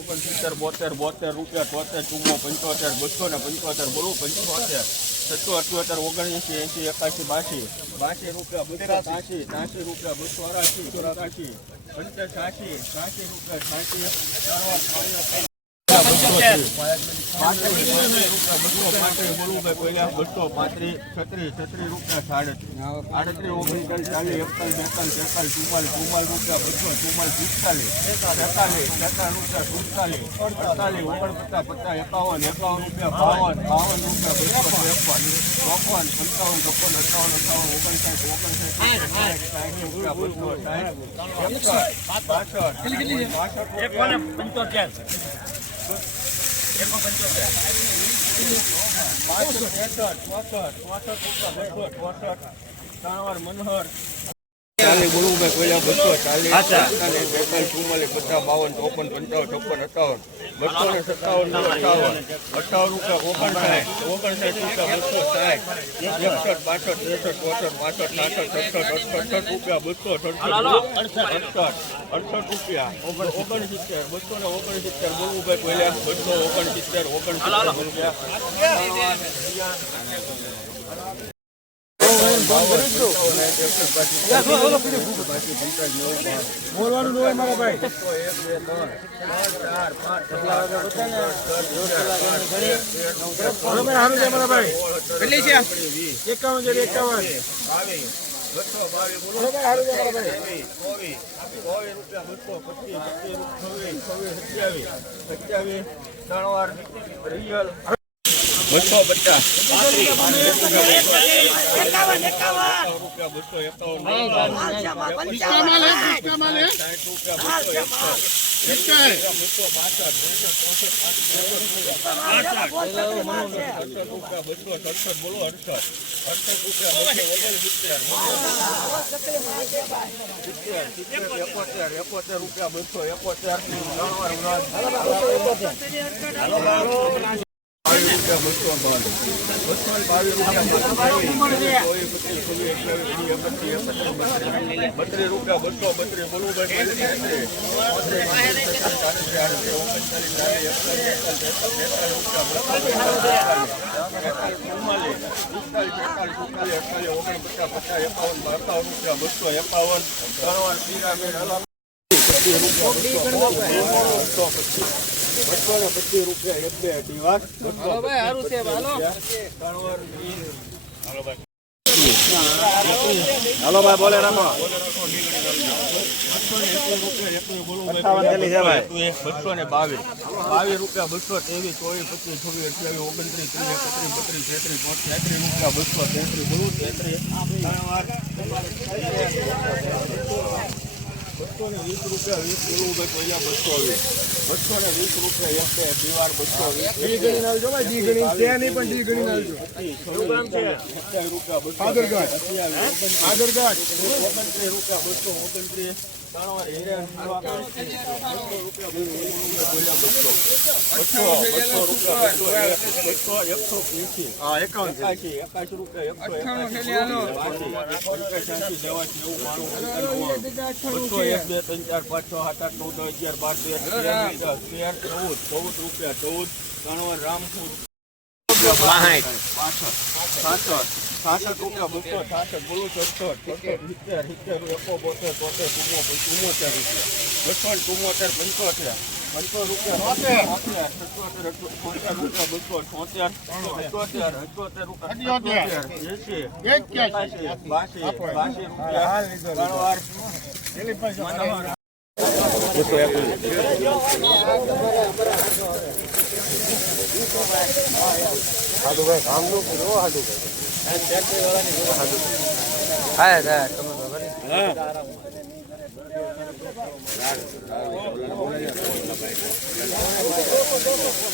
ઓગણસિત્તેર બોતેર બોતેર રૂપિયા તોતેર ચુમ્મો પંચોતેર બસો ને પંચોતેર બોલું પંચોતેર સત્તો અઠ્યોતેર ઓગણએંસી એંસી એકાસી બાસી બાસી રૂપિયા બસો ત્યાસી ત્યાસી રૂપિયા બસો અઢાસી ચોરાસી પંચાસ છ્યાસી છ્યાસી રૂપિયા છ્યાસી બસો છત્રીસ છત્રીસ રૂપિયા સાડત્રીસ આડત્રીસ ઓગણચાલીસ ચાલીસ એકતાલીસ બેતાલીસ તેતાલીસ ચુમ્માલીસ રૂપિયા બસો ચુમ્માલીસ પિસ્તાલીસ રૂપિયા સુડતાલીસ અડતાલીસ ઓગણપચાસ પચાસ એકાવન એકાવન રૂપિયા બાવન બાવન રૂપિયા બસો ત્રેપન ચોપન પંચાવન છપ્પન અઠાવન અઠાવન ઓગણસાઠ ઓગણસાઠ સાઠ રૂપિયા બસો પંચોતેર? એકો પંચોતેર પાંસઠ ત્રેસઠ ચોસઠ ચોસઠ ચોસઠ ત્રણ મનોહર. ચાલીસ ગુરુભાઈ કોઈલા બસો ચાલીસ. અચ્છા. બેતાલીસ ચુમ્માલીસ પચાસ બાવન ચોપન પંચાવન ચોપન અઠાવન બસો ને સત્તાવન અઠાવન. અઠાવન રૂપિયા ઓગણસાઠ. ઓગણસાઠ રૂપિયા બસો સાઠ. એકસઠ બાસઠ ત્રેસઠ ચોસઠ પાસઠ સાસઠ સડસઠ અડસઠ અડસઠ રૂપિયા બસો સડસઠ અડસઠ અડસઠ રૂપિયા. ઓગણસિત્તેર બસો ને ઓગણસિત્તેર ગુરુભાઈ કોઈલા બસો ઓગણસિત્તેર ઓગણસિત્તેર રૂપિયા બોલવાનું ન હોય મારા ભાઈ બરોબર સારું છે મારા ભાઈ કેટલી છે એકાવન છે એકાવન બરોબર સારું છે મારા ભાઈ બસો પચાસ. એકોતેર રૂપિયા બસો એકોતેર રૂપિયા બસો બાવીસ બસો બાવીસ રૂપિયા બત્રીસ રૂપિયા બસો બત્રીસ રૂપિયા બસો એકાવન ત્રણ વાર પિરામિડ ને પચીસ રૂપિયા એક બે અઢી વાર હાલો ભાઈ બોલે રાખો બસો ને બાવીસ. બાવીસ રૂપિયા બસો ત્રેવીસ ચોવીસ પચીસ છવ્વીસ અઠ્યાવીસ ઓગણત્રીસ ત્રીસ એકત્રીસ બત્રીસ તેત્રીસ તેત્રીસ રૂપિયા બસો તેત્રીસ બોલું તેત્રીસ. બસો ને વીસ રૂપિયા વીસ બોલું ભાઈ બસો વીસ. બસો ને વીસ રૂપિયા એક બે દીવાર બસો વીસ. ડી ગણી નાલજો ભાઈ ડી ગણી. છે નહીં પણ ડી ગણી નાલજો. રૂપિયા બસો. આદરગઢ. સત્યાવીસ આદરગઢ ઓગણત્રીસ રૂપિયા બસો ઓગણત્રીસ. ચૌદ ચૌદ રૂપિયા ચૌદ ત્રણ વાર રામપુર પાસઠ સાસઠ સાસઠ રૂપિયા બસો સાસઠ બોલું સડસઠ સિત્તેર સિત્તેર, એકો, બોતેર, તોતેર ચુમ્મો ચુમ્મોતેર રૂપિયા. બસો ચુમ્મોતેર, પંચોતેર. પંચો રૂપિયા બસો, છોતેર અઠ્યોતેર અઠ્યોતેર રૂપિયા એસી બાસી બાસી રૂપિયા. ત્રણ વાર મનોહર સાધુ ભાઈ કામનું પૂરો સાધુ થાય થાય તમે ખબર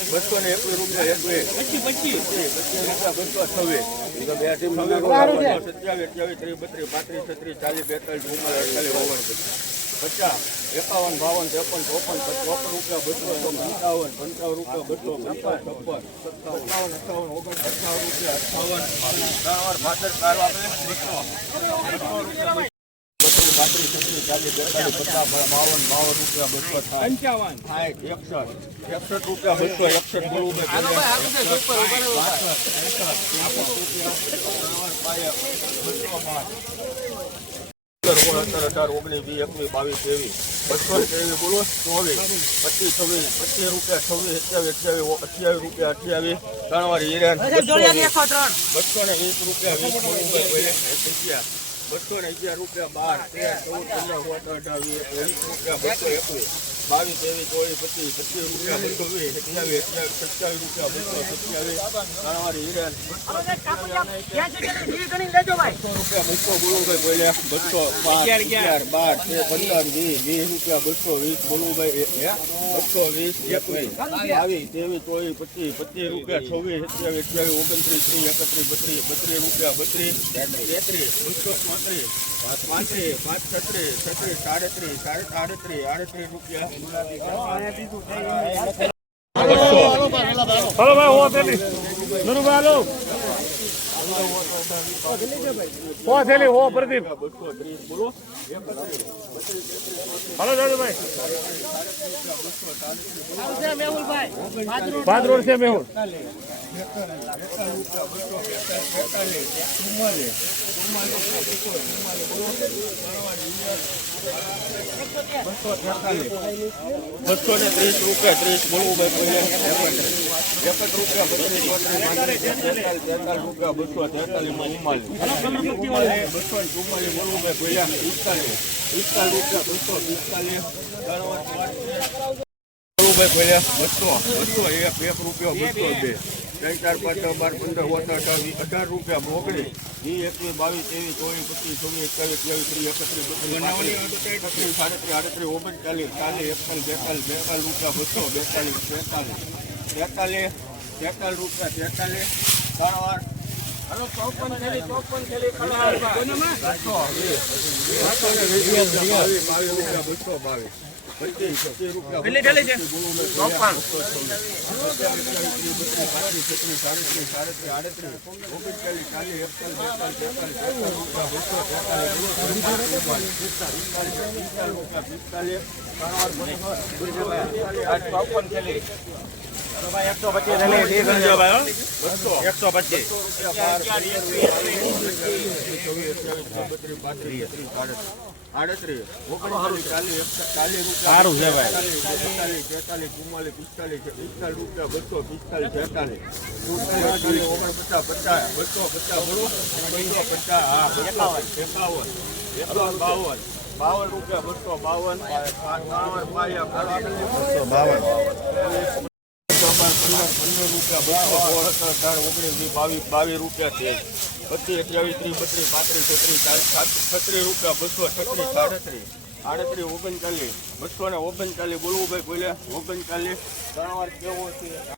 બસો ને એકવીસ રૂપિયા એકવીસ પચીસ પચીસ બસો છવ્વીસ સત્યાવીસ અઠ્યાવીસ ત્રીસ બત્રીસ પાંત્રીસ છત્રીસ ચાલીસ બેતાલીસ ચુમ્માલીસ અડતાલીસ ઓગણપચાસ પચાસ એકાવન બાવન ત્રેપન ચોપન ચોપન રૂપિયા બસો પંચાવન પંચાવન રૂપિયા બસો પંચાવન છપ્પન સત્તાવન અઠાવન ઓગણ અઠાવન રૂપિયા અઠાવન ભાદર કાર આપે બસો. પાંત્રીસ છત્રીસ ચાલીસ બેતાલીસ પચાસ બાવન બાવન રૂપિયા બસો પંચાવન. સાઠ એકસઠ એકસઠ રૂપિયા બસો એકસઠ બોલવું અઢાર ઓગણીસ વીસ એકવીસ બાવીસ ત્રેવીસ બસો ત્રેવીસ બોલો ચોવીસ પચીસ છવ્વીસ પચીસ રૂપિયા છવ્વીસ સત્યાવીસ અઠ્યાવીસ અઠ્યાવીસ રૂપિયા અઠ્યાવીસ ત્રણ વાર હિરેન બસો ને વીસ રૂપિયા વીસ રૂપિયા બસો ને અગિયાર રૂપિયા બાર તેર ચૌદ પંદર અઢાર વીસ રૂપિયા બસો એકવીસ. બાવીસ ત્રેવીસ ચોવીસ પચીસ પચીસ રૂપિયા બસો વીસ અઠ્યાવીસ સત્યાવીસ રૂપિયા બસો સત્યાવીસ. ત્રણ વાર હિરેન. બસો રૂપિયા બસો બોલુભાઈ બોલ્યા બસો પાંચ અગિયાર બાર તેર પંદર વીસ વીસ રૂપિયા બસો વીસ બોલુભાઈ બસો વીસ એકવીસ બાવીસ ત્રેવીસ ચોવીસ પચીસ પચીસ રૂપિયા છવ્વીસ સત્યાવીસ અઠ્યાવીસ ઓગણત્રીસ ત્રીસ એકત્રીસ બત્રીસ બત્રીસ રૂપિયા બત્રીસ તેત્રીસ બસો પાંત્રીસ પાંત્રીસ પાંચ છત્રીસ છત્રીસ સાડત્રીસ સાડત્રીસ આડત્રીસ રૂપિયા. હલો ભાઈ હો થેલી નરુભાઈ હલો. હો થેલી હો પ્રદીપ. હલો દાદુભાઈ. પાંચ રોડ છે મેહુલ. બસો ને ત્રીસ રૂપિયા ત્રીસ બોલવું ભાઈ એકત્ર રૂપિયા તેતાલીસ તેતાલીસ રૂપિયા બસો તેતાલીસમાં ચુમ્માલીસ બસો ને ચુમ્માલીસ રૂપિયા બસો પિસ્તાલીસ ભાઈ બોલ્યા બસો બસો એક રૂપિયો બસો બે ત્રણ ચાર પાંચ છ બાર પંદર ઓછા અઢાર અઢાર રૂપિયા મોકલી ઈ એકવીસ બાવીસ ત્રેવીસ ચોવીસ પચીસ છવ્વીસ એકતાલીસ ત્રેવીસ ત્રીસ એકત્રીસ બત્રીસ એકત્રીસ સાડત્રીસ આડત્રીસ ઓગણચાલીસ ચાલીસ એકતાલીસ બેતાલીસ બેતાલીસ રૂપિયા બસો બેતાલીસ બેતાલીસ બેતાલીસ બેતાલીસ રૂપિયા તેતાલીસ ત્રણ વાર હલો ચોપન થેલી ચોપન થેલી બસો બાવીસ બાવીસ રૂપિયા બસો બાવીસ પચીસ પચીસ રૂપિયા કેટલી થેલી છે? ચોપન ચોપન થેલી એકસો પચીસ એકસો પચીસ સારું છે ભાઈ. તેતાલીસ ચુમ્માલીસ પિસ્તાલીસ પિસ્તાલીસ રૂપિયા બસો પિસ્તાલીસ તેતાલીસ ઓગણપચાસ પચાસ બસો પચાસ બોલો બસો પચાસ હા એકાવન એકાવન બાવન બાવન રૂપિયા બસો બાવન બાવન પંદર રૂપિયા ઓગણીસ, વીસ, બાવીસ બાવીસ રૂપિયા છે. પચીસ અઠ્યાવીસ, ત્રીસ, બત્રીસ, પાંત્રીસ, છત્રીસ, ચાલીસ છત્રીસ રૂપિયા, બસો છત્રીસ, સાડત્રીસ, આડત્રીસ, ઓગણચાલીસ, બસો ને ઓગણચાલીસ બોલવું ભાઈ બોલ્યા, ઓગણચાલીસ, ત્રણ વાર કેવો છે?